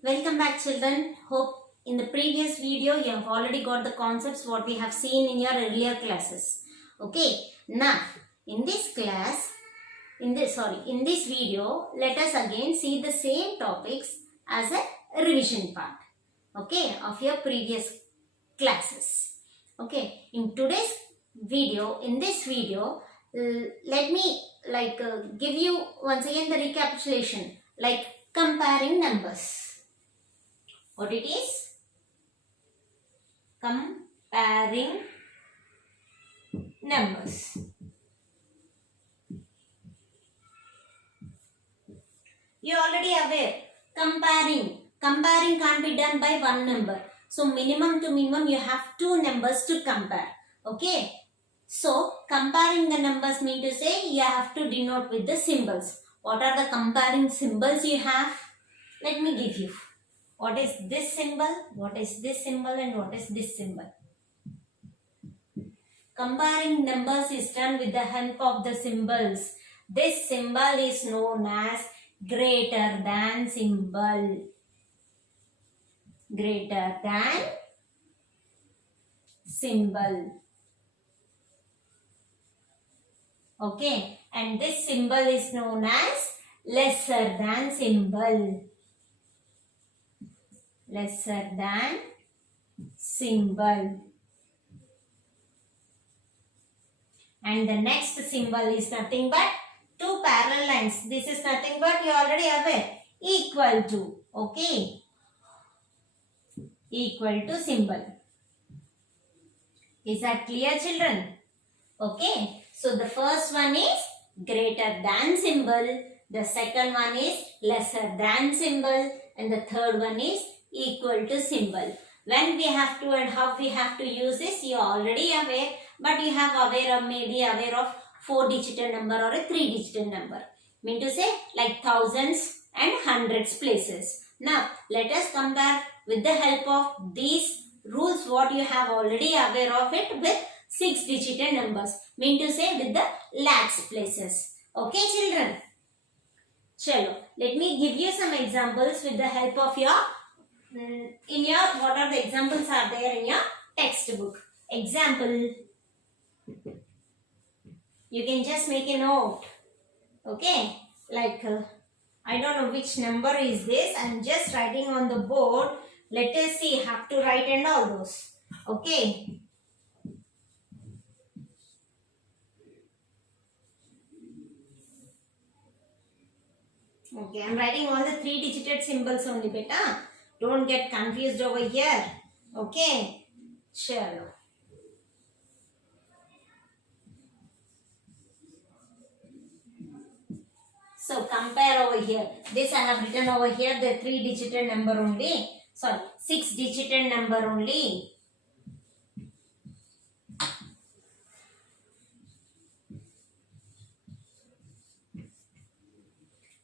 Welcome back, children. Hope in the previous video you have already got the concepts what we have seen in your earlier classes. Okay, now in this class, in this video, let us again see the same topics as a revision part. Okay, of your previous classes. Okay, in today's video, let me give you once again the recapitulation, like comparing numbers. What it is? Comparing numbers. You are already aware. Comparing can't be done by one number. So minimum to minimum you have two numbers to compare. Okay. So comparing the numbers mean to say you have to denote with the symbols. What are the comparing symbols you have? Let me give you. What is this symbol? What is this symbol? And what is this symbol? Comparing numbers is done with the help of the symbols. This symbol is known as greater than symbol. Greater than symbol. Okay. And this symbol is known as lesser than symbol. Lesser than symbol. And the next symbol is nothing but two parallel lines. This is nothing but you already aware. Equal to. Okay. Equal to symbol. Is that clear, children? Okay. So the first one is greater than symbol. The second one is lesser than symbol. And the third one is equal to symbol. When we have to and how we have to use this, you are already aware, but you have maybe aware of 4-digit number or a 3-digit number. Mean to say like thousands and hundreds places. Now let us compare with the help of these rules what you have already aware of it with 6-digit numbers. Mean to say with the lakhs places. Okay, children? Chalo, let me give you some examples with the help of your what are the examples are there in your textbook. Example, you can just make a note. Okay, like I don't know which number is this. I am just writing on the board. Let us see, have to write and all those. Okay. Okay, I am writing all the 3-digit symbols only, beta. Don't get confused over here. Okay. Chalo. So compare over here. This I have written over here the 3-digit number only. Sorry, 6-digit number only.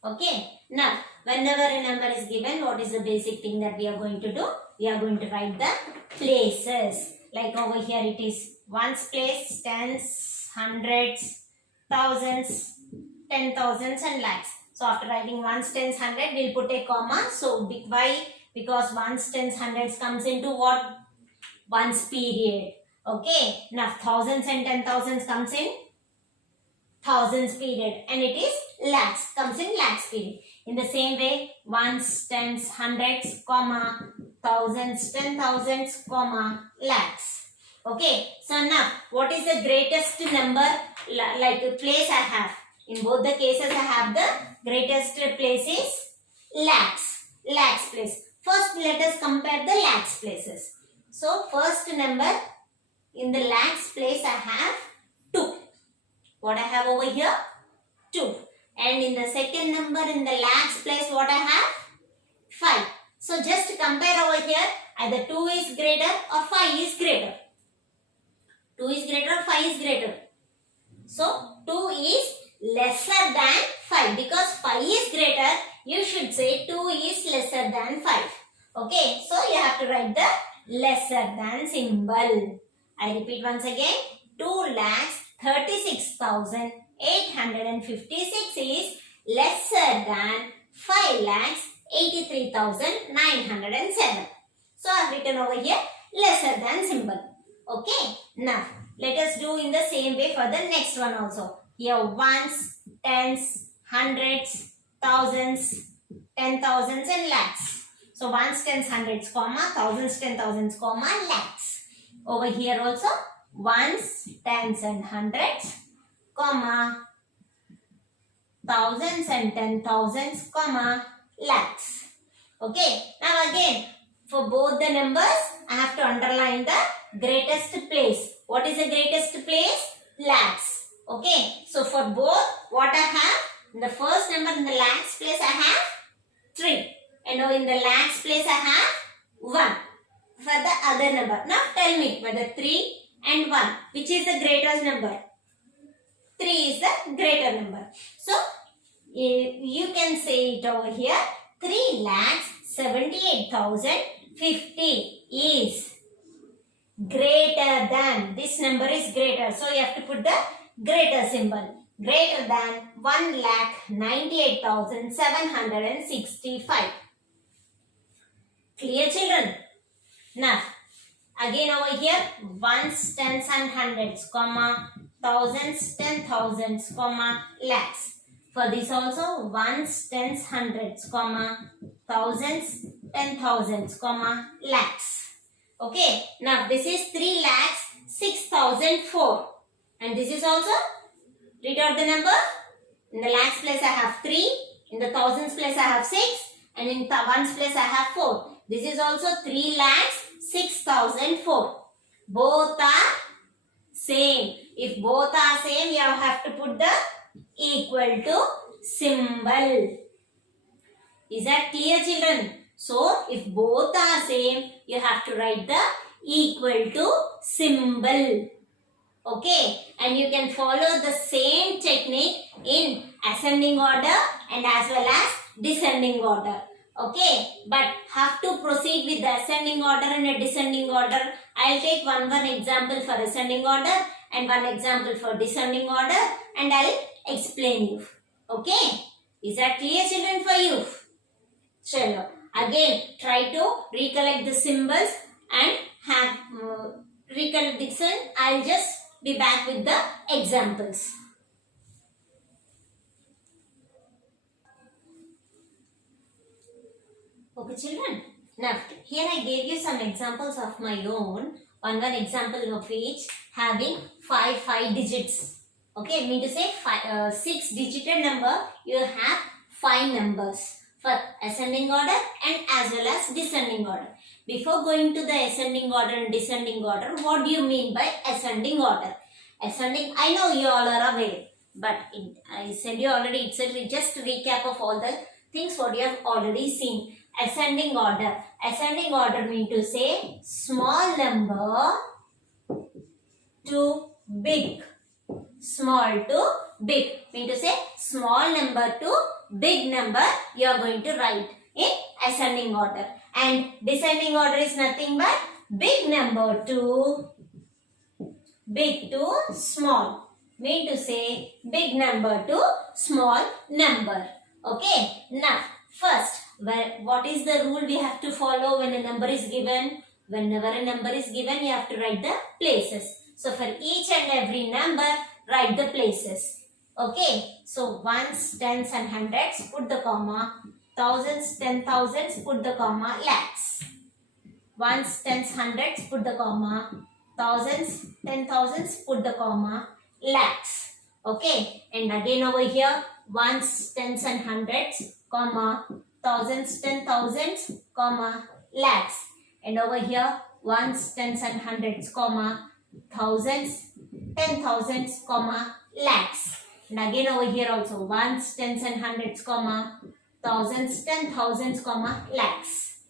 Okay. Now, whenever a number is given, what is the basic thing that we are going to do? We are going to write the places. Like over here it is ones place, tens, hundreds, thousands, 10,000s and lakhs. So after writing ones, tens, hundred, we'll put a comma. So why? Because ones, tens, hundreds comes into what? Ones period. Okay. Now thousands and 10,000s comes in thousands period, and it is lakhs, comes in lakhs period. In the same way, ones, tens, hundreds, comma, thousands, 10,000s, comma, lakhs. Okay. So now, what is the greatest number like place I have? In both the cases, I have the greatest place is lakhs. Lakhs place. First, let us compare the lakhs places. So, first number in the lakhs place I have 2. What I have over here? 2. And in the second number in the lakhs place, what I have? 5. So just compare over here. Either 2 is greater or 5 is greater. 2 is greater or 5 is greater. So 2 is lesser than 5. Because 5 is greater, you should say 2 is lesser than 5. Okay. So you have to write the lesser than symbol. I repeat once again. 2,36,856 is lesser than 5,80,000. 83,907. So I have written over here lesser than symbol. Okay. Now let us do in the same way for the next one also. Here ones, tens, hundreds, thousands, 10,000s and lakhs. So ones, tens, hundreds, comma, thousands, 10,000s, comma, lakhs. Over here also ones, tens and hundreds, comma, thousands and 10,000s, comma, lakhs. Okay. Now again, for both the numbers, I have to underline the greatest place. What is the greatest place? Lakhs. Okay. So for both, what I have? In the first number, in the lakhs place, I have 3. And now in the lakhs place, I have 1. For the other number. Now tell me whether 3 and 1, which is the greatest number? 3 is the greater number. So you can say it over here. 3,78,050 is greater than. This number is greater. So you have to put the greater symbol. Greater than 1,98,765. Clear, children? Now, again over here, ones, tens and hundreds, comma, thousands, 10,000s, comma, lakhs. For this also, ones, tens, hundreds, comma, thousands, 10,000s, comma, lakhs. Okay. Now, this is 3,06,004. And this is also, read out the number. In the lakhs place I have 3. In the thousands place I have 6. And in the ones place I have 4. This is also 3,06,004. Both are same. If both are same, you have to put the equal to symbol. Is that clear, children? So, if both are same, you have to write the equal to symbol. Okay. And you can follow the same technique in ascending order and as well as descending order. Okay, but have to proceed with the ascending order and a descending order. I'll take one example for ascending order and one example for descending order and I'll explain you. Okay, is that clear, children, for you? Chalo. Again, try to recollect the symbols and have recollect this one. I'll just be back with the examples. Okay, children. Now, here I gave you some examples of my own. One example of each having 5 digits. Okay, mean to say 6-digit number. You have 5 numbers for ascending order and as well as descending order. Before going to the ascending order and descending order, what do you mean by ascending order? Ascending, I know you all are aware, but I said you already. It's just a recap of all the things what you have already seen. Ascending order. Ascending order mean to say small number to big. Small to big. Mean to say small number to big number you are going to write in ascending order. And descending order is nothing but big number to big to small. Mean to say big number to small number. Okay. Now, first, what is the rule we have to follow when a number is given? Whenever a number is given, you have to write the places. So, for each and every number, write the places. Okay. So, ones, tens and hundreds, put the comma. Thousands, 10,000s, put the comma. Lakhs. Ones, tens, hundreds, put the comma. Thousands, 10,000s, put the comma. Lakhs. Okay. And again over here, ones, tens and hundreds, comma. Thousands, 10,000s, comma, lakhs. And over here, ones, tens and hundreds, comma, thousands, 10,000s, comma, lakhs. And again over here also, ones, tens and hundreds, comma, thousands, 10,000s, comma, lakhs.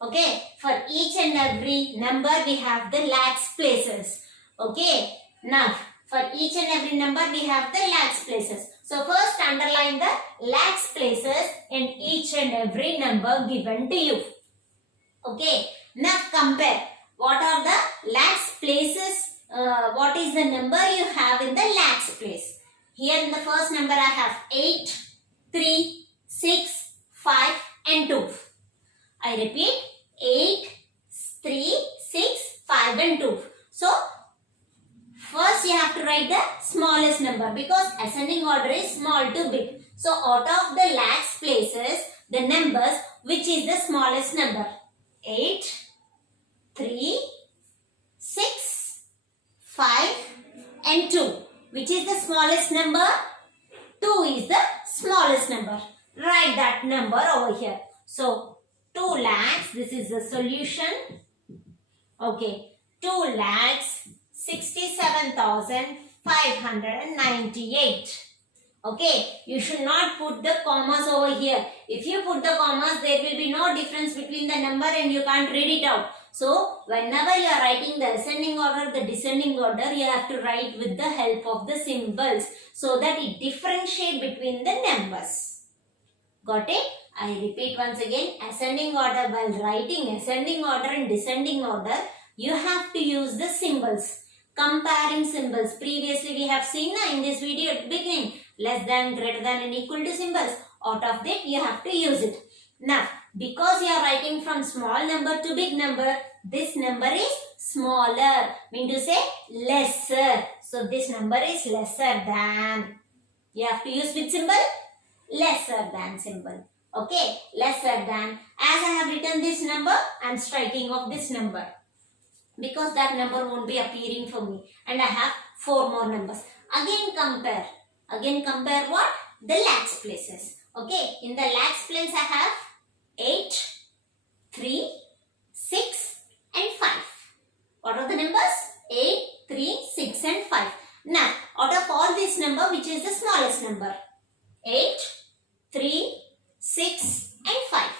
Okay, for each and every number we have the lakhs places. Okay, now for each and every number we have the lakhs places. So first underline the lakhs places in each and every number given to you. Okay. Now compare. What are the lakhs places? What is the number you have in the lakhs place? Here in the first number I have 8, 3, 6, 5 and 2. repeat 8, 3, 6, 5 and 2. So first you have to write the smallest number because ascending order is small to big. So out of the lakhs places, the numbers, which is the smallest number? 8, 3, 6, 5 and 2. Which is the smallest number? 2 is the smallest number. Write that number over here. So 2 lakhs, this is the solution. Okay, 2 lakhs 67,598. Okay, you should not put the commas over here. If you put the commas, there will be no difference between the number and you can't read it out. So, whenever you are writing the ascending order, the descending order, you have to write with the help of the symbols so that it differentiate between the numbers. Got it? I repeat once again, ascending order, while writing ascending order and descending order, you have to use the symbols. Comparing symbols. Previously we have seen in this video at the beginning, less than, greater than and equal to symbols. Out of that you have to use it. Now, because you are writing from small number to big number, this number is smaller. Mean to say lesser. So this number is lesser than. You have to use which symbol? Lesser than symbol. Okay, lesser than. As I have written this number, I am striking off this number, because that number won't be appearing for me. And I have 4 more numbers. Again compare. Again compare what? The lakhs places. Okay. In the lakhs place I have 8, 3, 6 and 5. What are the numbers? 8, 3, 6 and 5. Now, out of all this number, which is the smallest number? 8, 3, 6 and 5.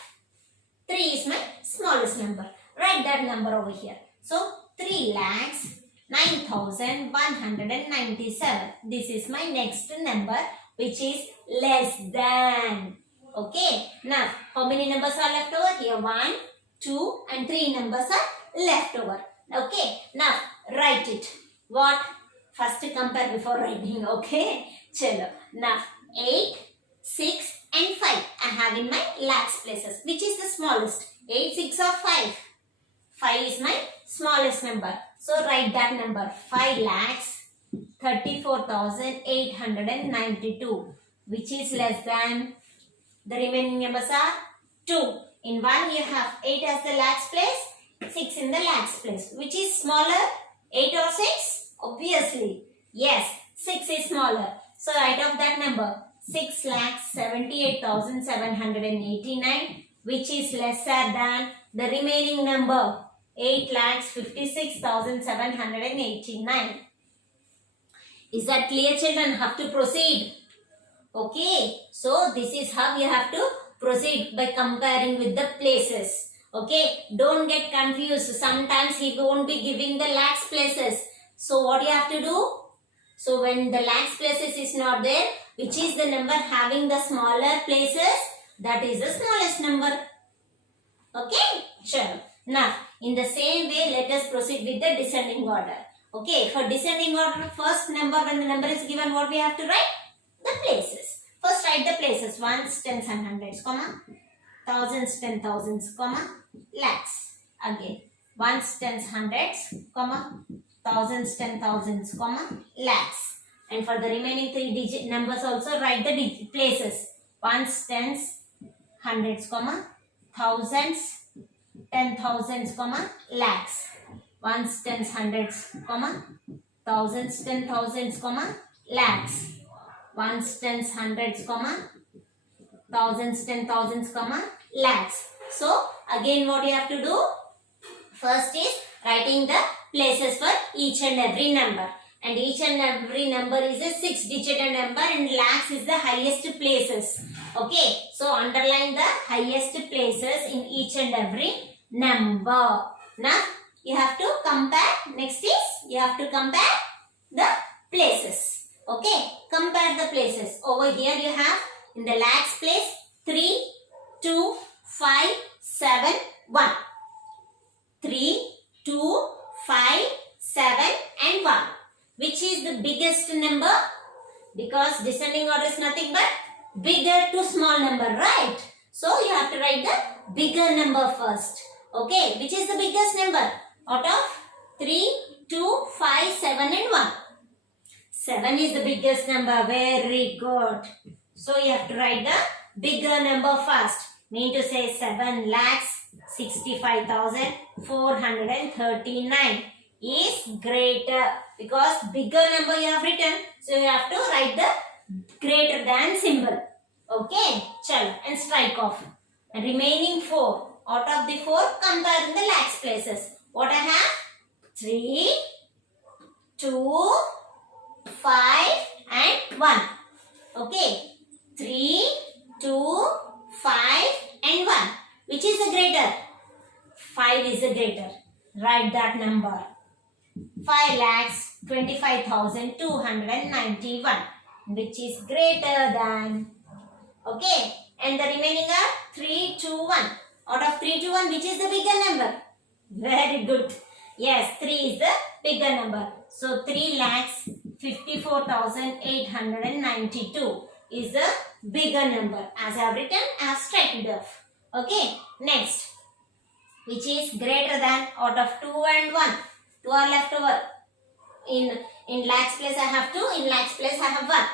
3 is my smallest number. Write that number over here. So, 3 lakhs 9,197. This is my next number, which is less than. Okay. Now, how many numbers are left over here? 1, 2 and 3 numbers are left over. Okay. Now, write it. What? First compare before writing. Okay. Chalo. Now, 8, 6 and 5 I have in my lakhs places. Which is the smallest? 8, 6 or 5? 5 is my smallest number. So write that number. 5 lakhs 34,892. Which is less than? The remaining numbers are 2. In 1 you have 8 as the lakhs place, 6 in the lakhs place. Which is smaller? 8 or 6? Obviously. Yes, 6 is smaller. So write off that number. 6 lakhs 78,789. Which is lesser than the remaining number. 8 lakhs 56,789. Is that clear, children? Have to proceed. Okay. So this is how you have to proceed, by comparing with the places. Okay. Don't get confused. Sometimes he won't be giving the lakhs places. So what you have to do? So when the lakhs places is not there, which is the number having the smaller places, that is the smallest number. Okay. Sure. Now, in the same way, let us proceed with the descending order. Okay, for descending order, first number, when the number is given, what we have to write? The places. First write the places. Ones, tens and hundreds, comma, thousands, 10,000s, comma, lakhs. Again, ones, tens, hundreds, comma, thousands, 10,000s, comma, lakhs. And for the remaining 3 digit numbers also write the places. Ones, tens, hundreds, comma, thousands, 10,000s, comma, lakhs. Ones, tens, hundreds, comma, thousands, 10,000s, comma, lakhs. Ones, tens, hundreds, comma, thousands, 10,000s, comma, lakhs. So, again what you have to do? First is writing the places for each and every number. And each and every number is a 6-digit number, and lakhs is the highest places. Okay, so underline the highest places in each and every number. Now, you have to compare. Next is, you have to compare the places. Okay, compare the places. Over here you have, in the lakhs place, 3, 2, 5, 7, 1. 3, 2, 5, 7 and 1. Which is the biggest number? Because descending order is nothing but bigger to small number, right? So you have to write the bigger number first. Okay, which is the biggest number? Out of 3, 2, 5, 7 and 1. 7 is the biggest number. Very good. So you have to write the bigger number first. Mean to say 7,65,439 is greater, because bigger number you have written. So you have to write the greater than symbol. Okay, chalo, and strike off. And remaining 4. Out of the 4, compare in the lakhs places. What I have? 3, 2, 5 and 1. Okay, 3, 2, 5 and 1. Which is the greater? 5 is the greater. Write that number. 5,25,291, which is greater than. Okay, and the remaining are 3, 2, 1. Out of 3 to 1, which is the bigger number? Very good. Yes, 3 is the bigger number. So 3,54,892 is the bigger number. As I have written, I have straight it off. Okay, next. Which is greater than out of 2 and 1. 2 are left over. In lakhs place I have 2, in lakhs place I have 1.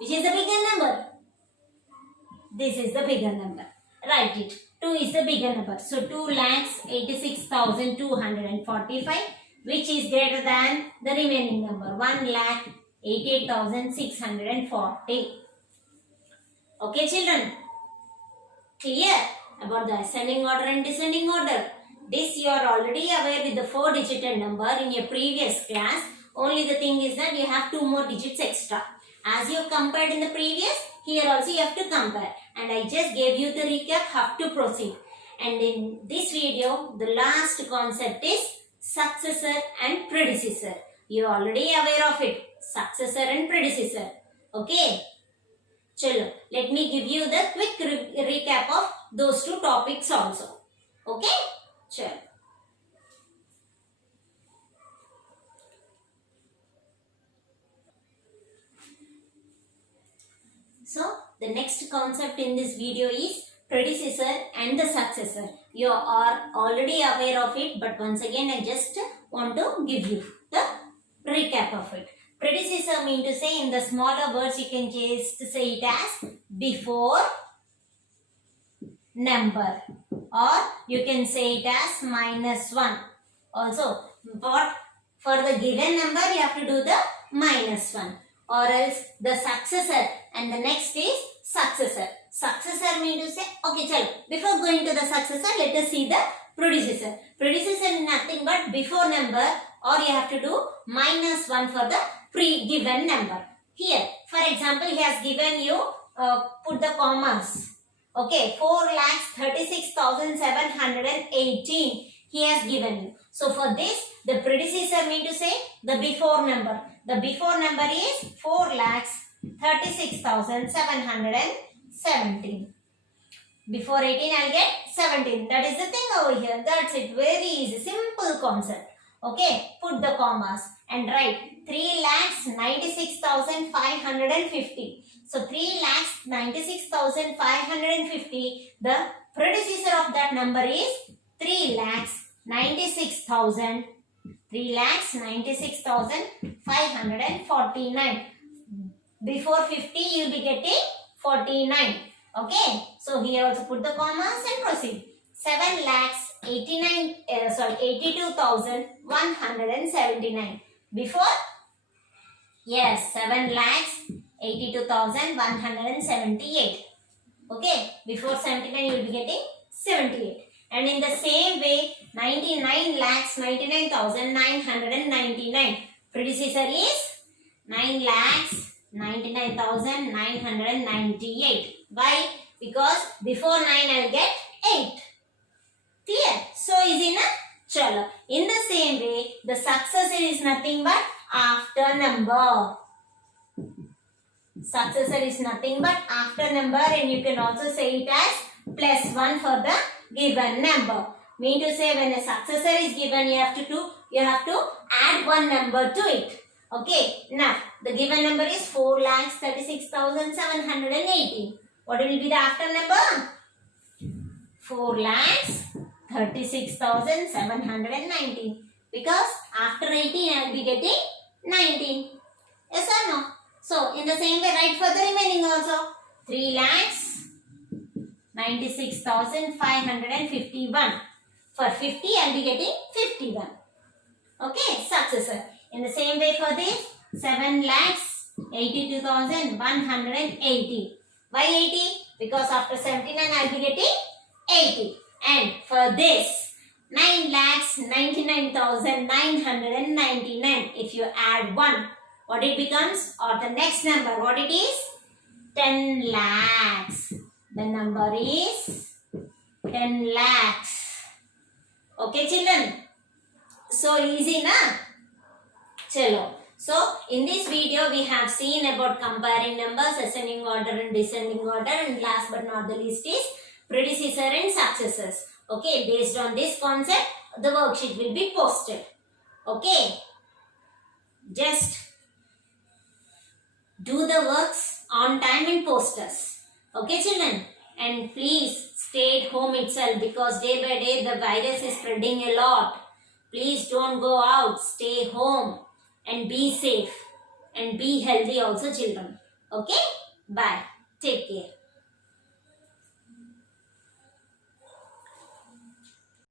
Which is the bigger number? This is the bigger number. Write it. 2 is the bigger number. So 2,86,245, which is greater than the remaining number, 1,88,640. Okay, children. Clear about the ascending order and descending order. This you are already aware with the 4-digit number in your previous class. Only the thing is that you have 2 more digits extra. As you compared in the previous, here also you have to compare. And I just gave you the recap how to proceed. And in this video, the last concept is successor and predecessor. You are already aware of it. Successor and predecessor. Okay. Chalo, let me give you the quick recap of those 2 topics also. Okay. Chalo. So, the next concept in this video is predecessor and the successor. You are already aware of it, but once again I just want to give you the recap of it. Predecessor mean to say, in the smaller words you can just say it as before number, or you can say it as -1. Also, but for the given number you have to do the -1. Or else the successor, and the next is successor. Successor mean to say, okay, chalo, before going to the successor, let us see the predecessor. Predecessor is nothing but before number, or you have to do -1 for the given number. Here, for example, he has given you, put the commas. Okay, 4,36,718 he has given you. So for this, the predecessor mean to say the before number. The before number is 4,36,717. Before 18, I'll get 17. That is the thing over here. That's it. Very easy. Simple concept. Okay. Put the commas and write 3,96,550. So 3,96,550. The predecessor of that number is 3,96,000. 3,96,549. Before 50, you will be getting 49. Okay. So here also put the commas and proceed. 82,179. Before? Yes, 7,82,178. Okay. Before 79, you will be getting 78. And in the same way, 99,99,999. Predecessor is 9,99,998. Why? Because before 9 I will get 8. Clear? So easy na? Chalo. In the same way, the successor is nothing but after number. Successor is nothing but after number, and you can also say it as +1 for the given number. Mean to say, when a successor is given, you have to add one number to it. Okay. Now the given number is 4,36,718. What will be the after number? 4 lakhs 36,719. Because after 18 I will be getting 19. Yes or no? So in the same way write for the remaining also. 3 lakhs 96,551. For 50 I will be getting 51. Okay, successor. In the same way for this 7 lakhs 82,180. Why 80? Because after 79 I will be getting 80. And for this 9 lakhs 99,999. If you add 1, what it becomes? Or the next number, what it is? 10 lakhs. The number is 10 lakhs. Okay children? So easy na? Chalo. So in this video we have seen about comparing numbers, ascending order and descending order, and last but not the least is predecessor and successors. Okay, based on this concept the worksheet will be posted. Okay, just do the works on time and post us. Okay children, and please stay at home itself because day by day the virus is spreading a lot. Please don't go out, stay home and be safe and be healthy also children. Okay, bye, take care.